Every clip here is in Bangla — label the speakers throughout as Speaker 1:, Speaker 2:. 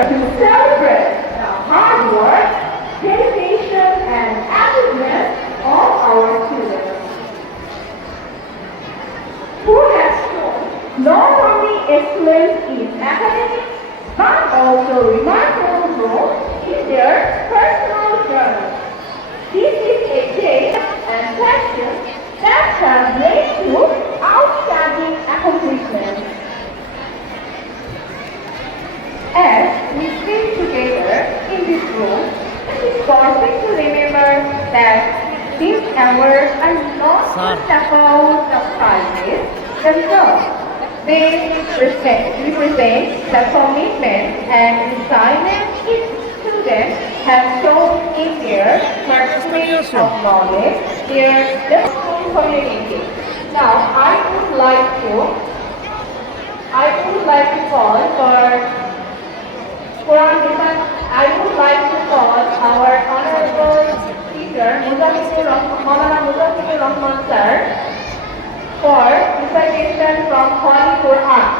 Speaker 1: Capítulo perfect to remember that these awards are not just about the prizes themselves. They represent, represent the commitment and resilience each student has shown in their pursuit of knowledge, their school community. Now, I would like to I would like to call for Quran Defense, I would like to call our honorable teacher, Muzafir Maulana Muzafir Rahman sir, for recitation from Holy Quran.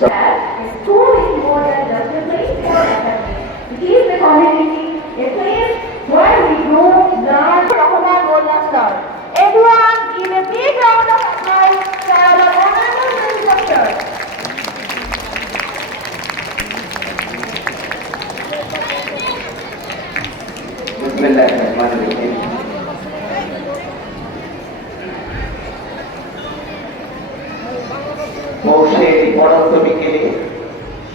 Speaker 1: that is truly more than just a place for academy. It is the community, a place where we grow, learn. Rahman Mullah sir. Everyone give a big round of applause for our honorable instructor.
Speaker 2: بسم الله الرحمن الرحيم মৌসুমী পরন্ত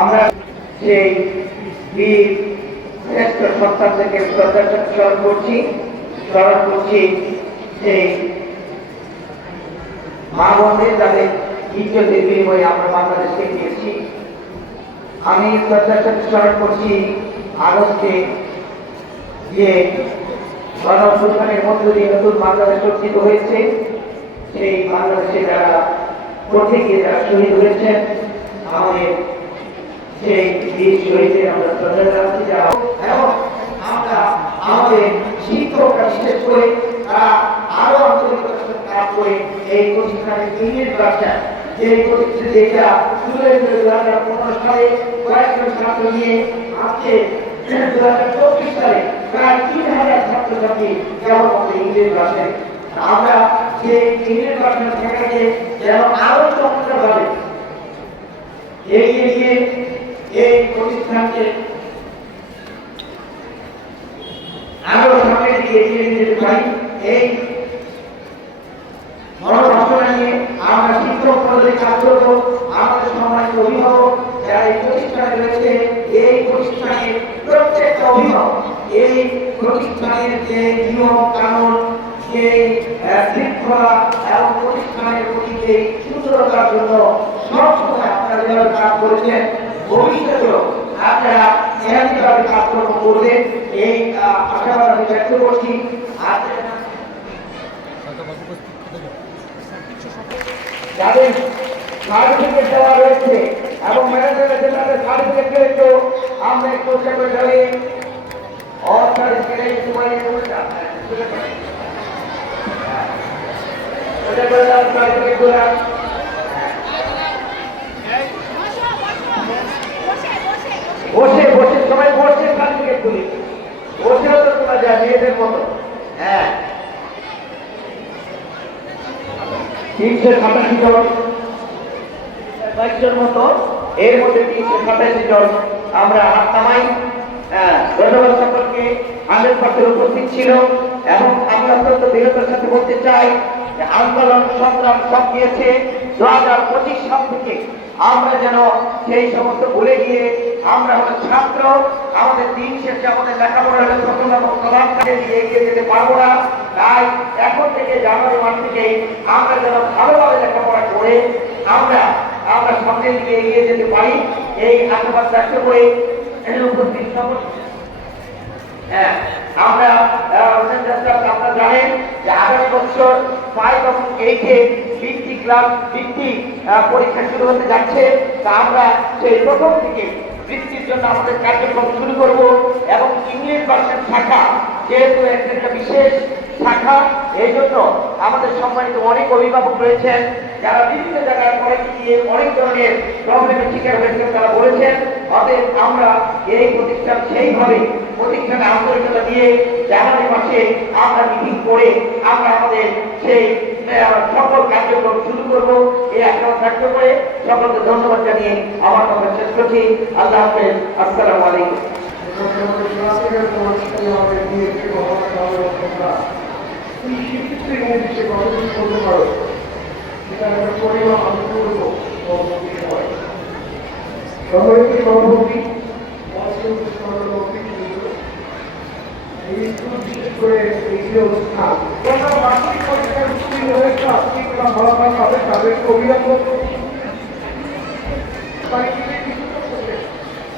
Speaker 2: আমরা সেই বীর শ্রেষ্ঠ সত্তা থেকে স্মরণ করছি স্মরণ করছি সেই মা বোনদের তাদের ইজ্জতের বিনিময়ে আমরা বাংলাদেশকে নিয়েছি
Speaker 3: আমি শ্রদ্ধার স্মরণ করছি আগস্টে যে গণঅভ্যুত্থানের মধ্য দিয়ে নতুন বাংলাদেশ অর্জিত হয়েছে। সেই বাংলাদেশে যারা গিয়ে যারা শহীদ হয়েছেন, আমাদের সেই বীর শহীদের আমরা শ্রদ্ধা জানাচ্ছি যারা এবং আমরা আমাদের শিক্ষকরা বিশেষ করে, তারা আরও আন্তরিকতার কাজ করে এই প্রতিষ্ঠানের ইংরেজ ভাষা। যে প্রতিষ্ঠান যেটা শুরু হয়েছিল পনেরো সালে কয়েকজন ছাত্র নিয়ে আজকে দু হাজার চব্বিশ সালে প্রায় তিন হাজার ছাত্রছাত্রী যেমন আমাদের ইংরেজ ভাষায়। আমরা যে ইংরেজ ভাষা শেখাকে যেন আরও চমৎকারভাবে এগিয়ে গিয়ে এই প্রতিষ্ঠানকে আরও সামনের দিকে এগিয়ে নিয়ে পারি। এই মনোভাবনা নিয়ে নিয়ম কানুন আহ, শৃঙ্খলা এবং প্রতিষ্ঠানের প্রতি সুন্দরতার জন্য আপনারা যেভাবে কাজ করেছেন ভবিষ্যতেও আপনারা নিয়মিতভাবে কাজকর্ম করবেন। এই আশাবাদ আমি ব্যক্ত করছি। যাদের সার্টিফিকেট দেওয়া রয়েছে এবং ম্যানেজার আছে সার্টিফিকেট রয়েছে আমরা চেষ্টা করে যাবে অসার্টিফিকেট তোমার করে দাও সার্টিফিকেটগুলা বসে বসে সবাই বসে সার্টিফিকেট তুলি বসেও তো তোলা যায় মেয়েদের মতো। হ্যাঁ। তিনশো সাতাশি জন। বাইশজন মতো? এর মধ্যে তিনশো সাতাশি জন আমরা হাত নামাই। হ্যাঁ, ধন্যবাদ সকলকে। পার্সেন্ট উপস্থিত ছিল এবং আমি অত্যন্ত দৃঢ়তার সাথে বলতে চাই আন্দোলন সংগ্রাম সব গিয়েছে। দু হাজার পঁচিশ সাল থেকে আমরা যেন সেই সমস্ত ভুলে গিয়ে আমরা হলো ছাত্র আমাদের দিন শেষে আমাদের লেখাপড়া হলে এবং প্রধান কাজে দিয়ে এগিয়ে যেতে পারব না। তাই এখন থেকে জানুয়ারি মাস থেকে আমরা যেন ভালোভাবে লেখাপড়া করে আমরা আমরা সামনের দিকে এগিয়ে যেতে পারি। এই আশীর্বাদ ব্যক্ত করে উপস্থিত হ্যাঁ, আমরা জানেন যে আগামী বছর ফাইভ এবং এইটে বৃত্তি ভিত্তিক পরীক্ষা শুরু হতে যাচ্ছে। তা আমরা সেই প্রথম থেকে বৃত্তির জন্য আমাদের কার্যক্রম শুরু করব এবং ইংলিশ ভাষার শাখা যেহেতু একটা বিশেষ শাখা এই জন্য আমাদের সম্মানিত অনেক অভিভাবক রয়েছেন, যারা বিভিন্ন জায়গায় পড়াতে গিয়ে অনেক ধরনের প্রবলেমের শিকার হয়েছেন তারা বলেছেন, অতএব আমরা এই প্রতিষ্ঠান সেইভাবে, প্রতিষ্ঠানে আন্তরিকতা দিয়ে জানুয়ারি মাসে আমরা মিটিং করে আমরা আমাদের সেই সকল কার্যক্রম শুরু করব। এই আশাবাদ ব্যক্ত করে সকলকে ধন্যবাদ জানিয়ে আমার কথা শেষ করছি। আল্লাহ হাফেজ। আসসালামু আলাইকুম।
Speaker 4: সবাইকে সভাপতি বিশেষ করে এই যে অনুষ্ঠান যারা মাসিক পরীক্ষার উত্তীর্ণ হয়েছে আজকে তারা ফলাফল পাবে তাদেরকে অভিনন্দন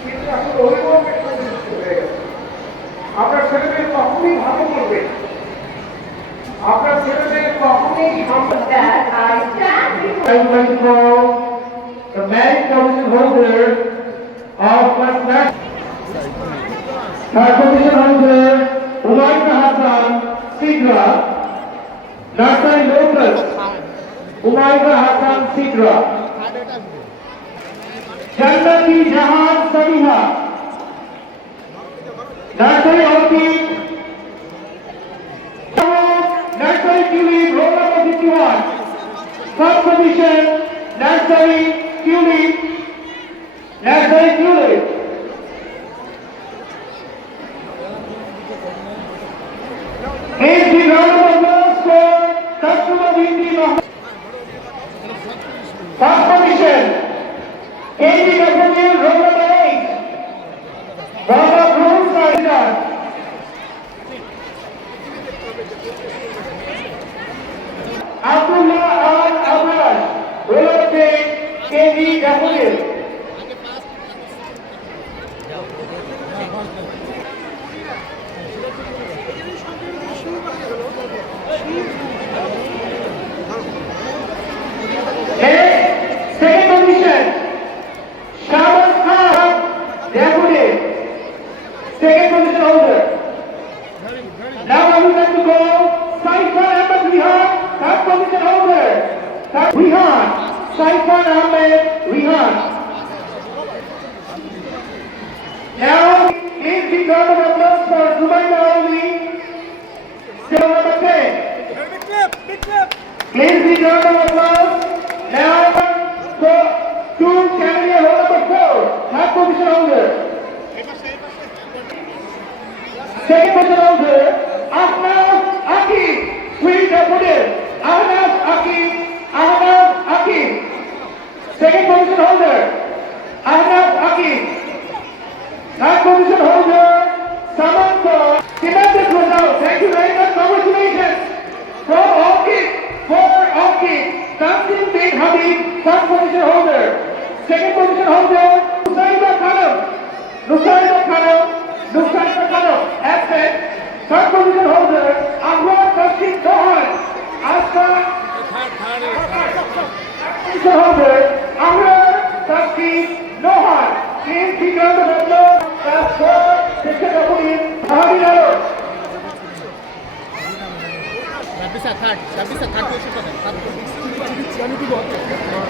Speaker 4: কিন্তু এখন হয়ে ভালো করবে আপনার ছেলেমেয়ে কখনই সামনে
Speaker 1: That I stand before
Speaker 4: I would the holder of first class. Third position holder, Umayka Hassan Sidra. Nursery Lotus, Umayka Hassan Sidra. Jannati Jahan Samiha. Nursery Orchid. Tulip, roll number 51. First position, nursery tulip, nursery tulip. Please give round of applause. Now, for two candidate hold number four, third position holder. Second position holder, Ahnaf Akif, three deputies. Ahnaf Akif, Ahnaf Akif. Second position holder, Ahnaf Akif. Third position holder, Samantha. Tremendous result. Thank you very much. Bin third position holder. Second position holder, Nusaiba Khanam. Nusaiba Khanam, Nusaiba Khanam, absent. Third position holder, Ahmad Rashid Dohan. Asma position holder, Ahmad Rashid Dohan. Round of applause. That's for Mr. Kapoor, Mahavir Alok.
Speaker 2: ছাব্বিশে থার্ড ছাব্বিশে থার্ড পজিশন পাবেন
Speaker 4: Second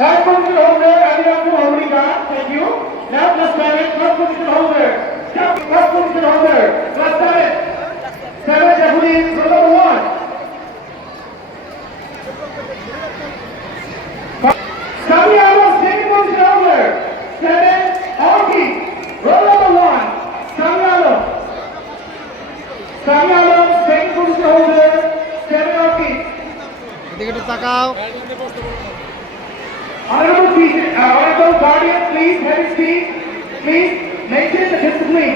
Speaker 4: Third position holder, Ali Abdul Hamrika, thank you. Now plus seven, first position holder. First position holder, plus seven. Seven deputies, row number one. Sami Alam, second position holder. Seven, Orki, row number one. Sami Alam. Sami Alam, second position holder. Seven, Orki.
Speaker 2: এদিকে একটু তাকাও
Speaker 4: Honorable teacher, uh, honorable guardian, please have a seat. Please maintain the discipline.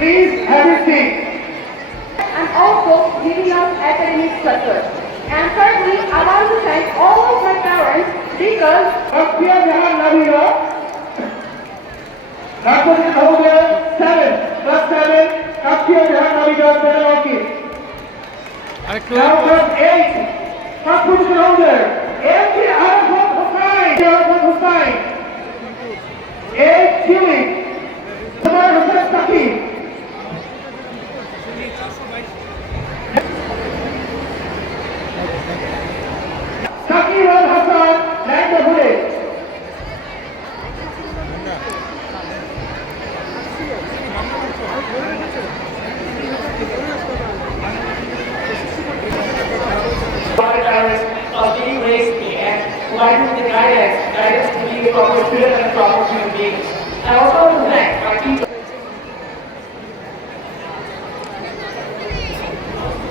Speaker 4: Please have a seat.
Speaker 1: And also giving us academic success. And thirdly, I want to thank all of my parents because.
Speaker 4: Bakhtiyar Jahan Nabiya. Rakhwajan Hoga, 7. Plus 7. Bakhtiyar Jahan Nabiya, 7 okay. Now, plus 8. Bakhtiyar Hoga. Every other Hussain. Arafat Hussain. Eight Chili. Umar Hussain Saki. Saki Al Hassan. Land the bullet.
Speaker 5: parents of being raised me and providing me the guidance, guidance to be a proper student and a proper human being. I also want to thank my teachers.
Speaker 4: Now, third position holder, third position holder.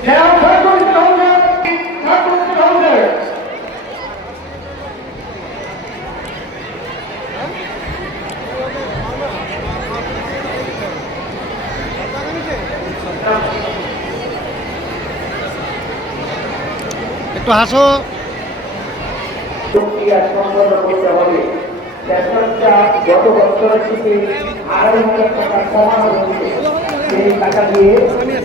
Speaker 2: একটু হাসো।
Speaker 3: প্রক্রিয়া সম্পন্ন করতে হবে। বেতনটা গত বছরের থেকে আড়াই হাজার টাকা কমানো হয়েছে। সেই টাকা দিয়ে
Speaker 4: আহ,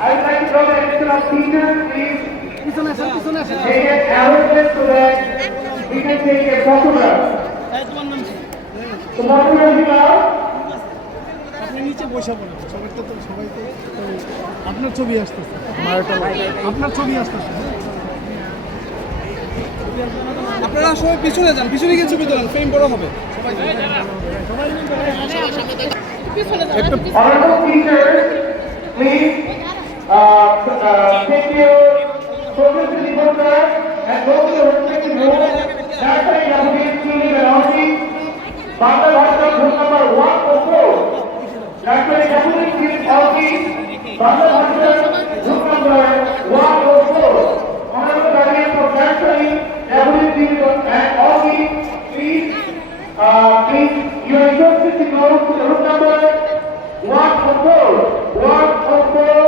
Speaker 4: I would like to draw the attention of teachers, please take an arrangement so that we can take a photograph. Photograph.
Speaker 2: নিচে সবাই তো তো- সবাই তো তো আপনার ছবি আসতেছে আপনার ছবি আসতেছে
Speaker 6: আপনারা সবাই পিছনে যান পিছনে গিয়ে ছবি তোলেন ফ্রেম বড় হবে
Speaker 4: কেন্দ্রীয় প্রকৃতি নিবন্ধনা এক গৌরব হচ্ছে ভূমি ডাক্তার ইয়াসমিন চুলি বেনাউসি বাংলা ভাষা phone number one o four doctor Yasmin চুলি বেনাউসি বাংলা ভাষা phone number one o four অনান্ত দাঁড়িয়ে ফর ডাক্তার ইয়াসমিন চুলি বেনাউসি please please you are interested to go to the room number 104 104